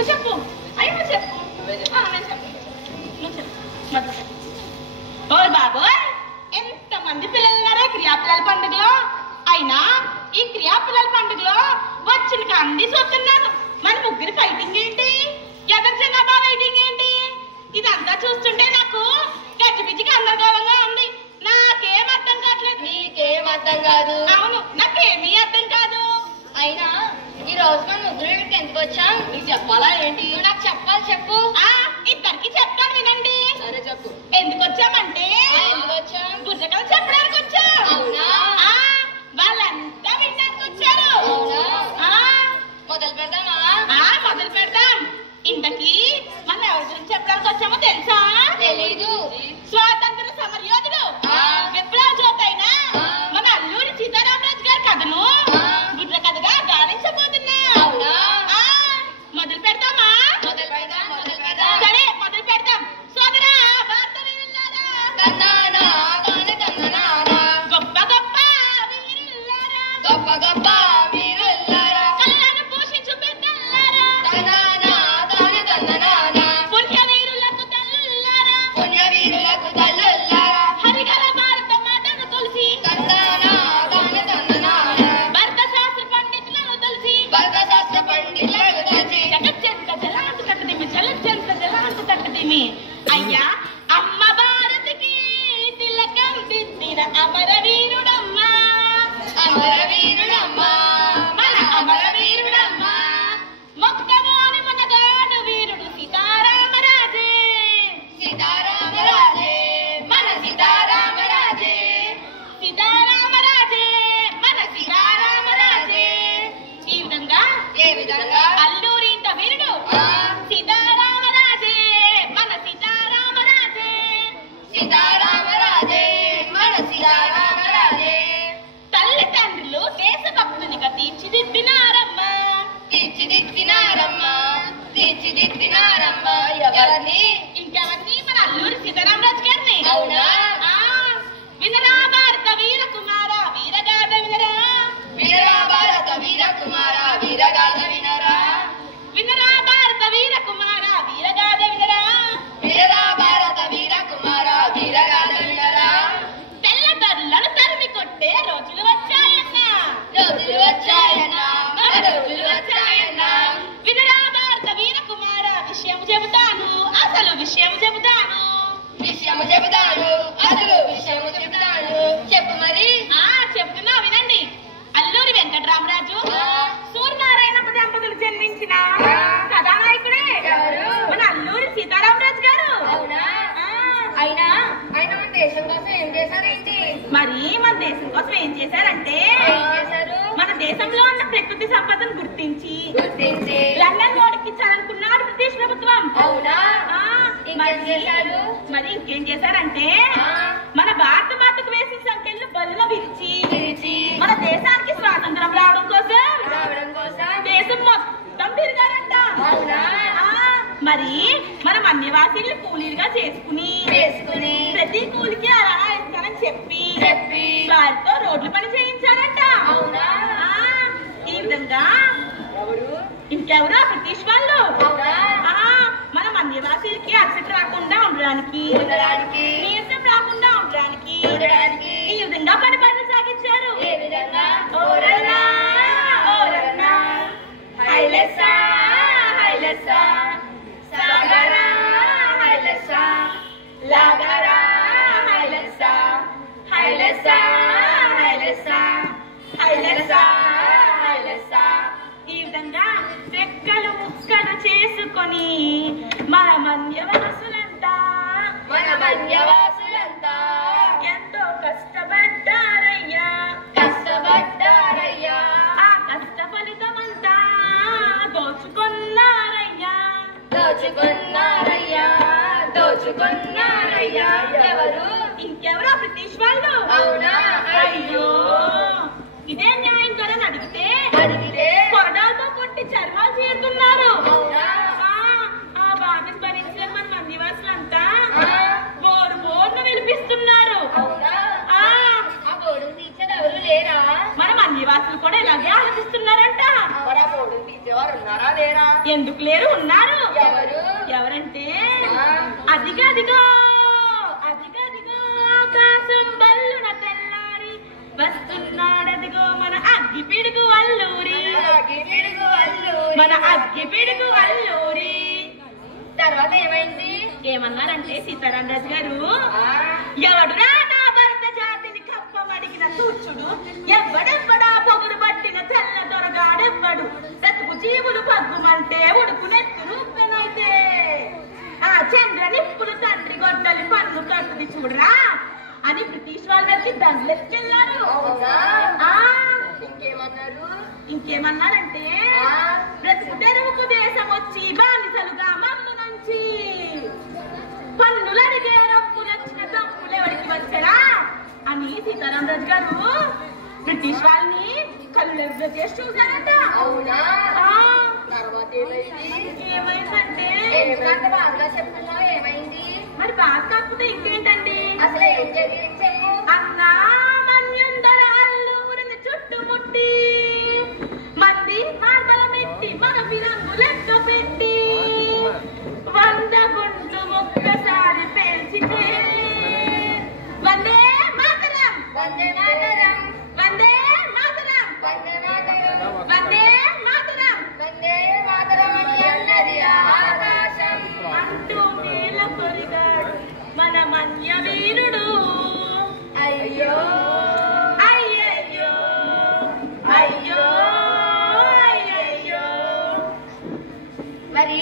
నువ్వు చెప్పు. అయ్యి నువ్వు చెప్పు. నేను చెప్పు. నువ్వు చెప్పు. ఓ బాబోయ్, ఎంతమంది పిల్లలు ఉన్నారా క్రియాపిల్లల పండుగలో. అయినా ఈ క్రియాపిల్లల పండుగలో వచ్చిన కంది చూస్తున్నాను. మన ముగ్గురు ఫైటింగ్ ఏంటి, ఎదరు జనాభా ఫైటింగ్ ఏంటి, ఇదంతా చూస్తుంటే నాకు గజ్జిబిజ్జికి అందరికోవంగా ఉంది. నాకేం అర్థం కావట్లేదు. నీకేం అర్థం కాదు? అవును, నాకేమీ అర్థం కాదు. అయినా ఈ రోజు మనం ముగ్గురు ఎందుకు వచ్చాం? నీకు చెప్పాలా ఏంటి? నాకు చెప్పాలి, చెప్పు. ఇద్దరికి చెప్తాను వినండి. సరే చెప్పు. ఎందుకు వచ్చామంటే ఎందుకు వచ్చాం? బుర్రకలు చెప్పడానికి వచ్చాం. అవునా? వాళ్ళంతా వినడానికి వచ్చారు. అవునా? మొదలు పెడదామా? మొదలు పెడదాం. ఇంతకీ మనం ఎవరి గురించి చెప్పడానికి వచ్చామో తెలుసా? తెలీదు. స్వాతంత్ర సమరయోధుడు విప్లవ జ్యోతి అయిన మన అల్లూరి సీతారామరాజు గారి కథను బుర్ర కథగా గాలించబోతున్నా. అవునా? మొదలు పెడదామా? మొదలు పెడదాం, మొదలు పెడదాం. సరే మొదలు పెడదాం. సోదరా భారత వీరులారా, కన్నానా కాని కన్నానా, గొప్ప గొప్ప వీరులారా, గొప్ప గొప్ప వీరులారా, కళ్ళను పోషించు పెద్దలారా, కన్నానా కాని కన్నానా, పుణ్య వీరులకు తల్లులారా, పుణ్య వీరులకు తల్లులారా, హరిగల భారత మాతను కొలిసి కన్నానా కాని కన్నానా, భరత శాస్త్ర పండితులను తొలిసి భరత శాస్త్ర పండితులకు తెలిసి జగజ్జంత జలాంత కట్టదిమి, జలజంత జలాంత కట్టదిమి. అయ్యా అమ్మ భారతికి తిలకం దిద్దిన అమర వీరుడమ్మా, అమర వీరుడమ్మా, మన అమర వీరుడమ్మా, మొక్కమోని మనగాడు వీరుడు సీతారామరాజే, సీతారామరాజే, మన సీతారామరాజే, సీతారామరాజే, మన సీతారామరాజే. ఈ విధంగా ఏ విధంగా? అల్లూరి ఇంత వీరుడు సీతారామరాజే, మన సీతారామరాజే, సీతారామరాజే, మన సీతారామరాజే, తల్లిదండ్రులు దేశభక్తునిగా తీర్చిదిద్దినారమ్మా, తీర్చిదిద్దినారమ్మా, తీర్చిదిద్దినారమ్మా. ఎవరిని? ఇంకెవరిని? మన అల్లూరి సీతారామరాజు గారిని. అవునా? వినరా భారత వీర కుమార వీరగాథ వినరా, వీరా భారత వీర కుమార వీరగాథ వినరా, వినరా భారత వీర కుమార వీరగాథ వినరా, వీరా భారత వీర కుమార వీరగాథ వినరా. తెల్లదొరలను తరిమి కొట్టే రోజులు వచ్చాయన్నా, రోజులు వచ్చాయన్నా, మన రోజులు వచ్చాయన్నా. వినరా భారత వీర కుమార విషయం చెబుతాను, అసలు విషయం చెబుతాను, విషయము చెబుతాను, అసలు విషయము చెబుతాను. చెప్పు మరి. చెప్తున్నా వినండి. అల్లూరి వెంకటరామరాజు సూర్యనారాయణప్ప దంపతులు జన్మించిన కథానాయకుడే ఎవరు? మన అల్లూరి సీతారామరాజు గారు. అవునా? అయినా ఆయన మన దేశం కోసం ఏం చేశారేంటి? మరి మన దేశం కోసం ఏం చేశారంటే ఏం చేశారు? మన దేశంలో ఉన్న ప్రకృతి సంపదను గుర్తించి గుర్తించి లండన్ ఓడికించాలనుకున్నారు బ్రిటిష్ ప్రభుత్వం. అవునా? ఇంకేం చేశారు? మరి ఇంకేం చేశారంటే మన భారత మాతకు వేసిన సంఖ్యలు బలుగా విరిచి మన దేశానికి స్వాతంత్రం రావడం కోసం దేశం మొత్తం తిరిగారంట. అవునా? మరి మనం అన్యవాసీల్ని కూలీలుగా చేసుకుని ప్రతి కూలికి అలా ఇస్తానని చెప్పి వారితో రోడ్లు పని చేయించారంట. అవునా? ఈ విధంగా ఇంకెవరో బ్రిటిష్ వాళ్ళు మనం అన్యవాసీలకి అలసట రాకుండా ఉండడానికి నీరసం రాకుండా ఉండడానికి ఈ విధంగా పని సాగించారు. ఏ విధంగా? ఓరన్నా ఓరన్నా హైలెస్సా హైలెస్సా సాగరా హైలెస్సా లాగరా హైలెస్సా హైలెస్సా హైలెస్సా హైలెస్సా హైలెస్సా. ఈ విధంగా రెక్కలు ముక్కలు చేసుకొని మన మన్యవాసులంతా ఎంతో కష్టపడ్డారయ్యా. ఆ కష్ట ఫలితమంతా దోచుకున్నారయ్యా. ఎవరు? ఇంకెవరో బ్రిటిష్ వాళ్ళు. అవునా? అయ్యో ఇదే న్యాయం కదా అని అడిగితే కొరడాలతో కొట్టి చర్మాలు చేరుతున్నారు. అవునా? ఆ బాధను భరించలేని మన మన్యవాసులంతా బోరు బోర్ను వినిపిస్తున్నారు. అవునా? ఆ ఆ బోర్డును తీర్చేది ఎవరు లేరా? మన మన్యవాసులు కూడా ఇలాగే ఆలోచిస్తున్నారంట. మరి ఆ బోర్డును తీర్చేవారు ఉన్నారా లేరా? ఎందుకు లేరు ఉన్నారు. ఎవరు? ఎవరంటే అదిగో అదిగో అదిగో అదిగో ఆకాశం బల్లున తెల్లారి వస్తున్నాడదిగో మన అగ్గి పిడుగు అల్లూరి, మన అగ్గి పిడుగు అల్లూరి. తర్వాత ఏమైంది? ఏమన్నారంటే సీతారామరాజు గారు, ఎవడురా నా భరత జాతిని కప్పమడిగిన సూర్చుడు, ఎవడెవ్వడా పొగుడు పట్టిన తెల్ల దొరగాడెవ్వడు, బ్రతుకు జీవులు పగ్గుమంటే ఉడుకు నెత్తు రూపెనైతే ఆ చంద్ర నిప్పులు తండ్రి గొడ్డలి పన్ను కట్టుది చూడరా అని బ్రిటిష్ వాళ్ళకి దండెత్తుకెళ్లారు. ఇంకేమన్నారంటే బ్రతుకు తెరువుకు దేశం వచ్చి బానిసలుగా మమ్ము నుంచి పన్నులు అడిగే రప్పులు వచ్చిన తప్పులు ఎవరికి వచ్చారా అని సీతారామరాజు గారు బ్రిటిష్ వాళ్ళని కళ్ళు చేసి చూసారట. ఏమైందంటే మరి బాధ కాకపోతే ఇంకేంటండి అసలు ఏం జరిగింది? అన్నా మన్యుందర అల్లూరిని చుట్టుముట్టి మంది మార్బలమెట్టి మన పిరంగు లెక్క పెట్టి 100 గుంట్లు ఒక్కసారి పేల్చితే వందే మాతరం, వందే మాతరం, వందే మాతరం, వందే మాతరం, వందే మాతరం, వందే మాతరం అని అన్నది ఆకాశం అంటూ నేల కొరిగాడు మన మన్య వీరుడు. అయ్యో అయ్యయ్యో అయ్యో అయ్యయ్యో. మరి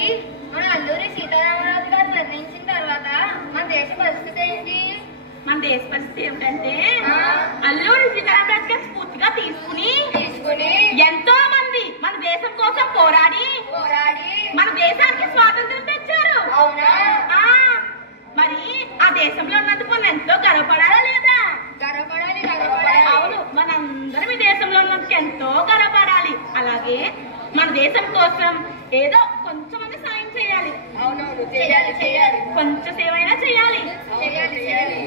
మన అల్లూరి సీతారామరాజు గారు మరణించిన తర్వాత మన దేశ పరిస్థితి ఏంటి? మన దేశ పరిస్థితి ఏమిటంటే అల్లూరి సీతారామరాజు గారు స్ఫూర్తిగా తీసుకుని ఎంతో మంది మన దేశం కోసం పోరాడి మన దేశానికి స్వాతంత్రం తెచ్చారు. అవునా? మరి ఆ దేశంలో ఉన్నందుకు మనం ఎంతో గర్వపడాలా లేదా? గర్వపడాలి. అవును, మనందరం ఈ దేశంలో ఉన్నందుకు ఎంతో గర్వపడాలి. అలాగే మన దేశం కోసం ఏదో కొంచెం సాయం చేయాలి. అవునవును, చేయాలి చేయాలి, కొంచెం సేవైనా చేయాలి. చేయాలి చేయాలి.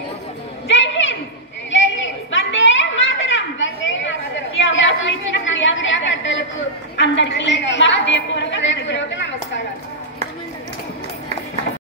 జై హింద్, జై హింద్, వందే మాతరం. వందే మాతరం. ఈ అవకాశం ఇచ్చిన క్రియాకర్తలకు అందరికీ మా హృదయపూర్వక నమస్కారాలు.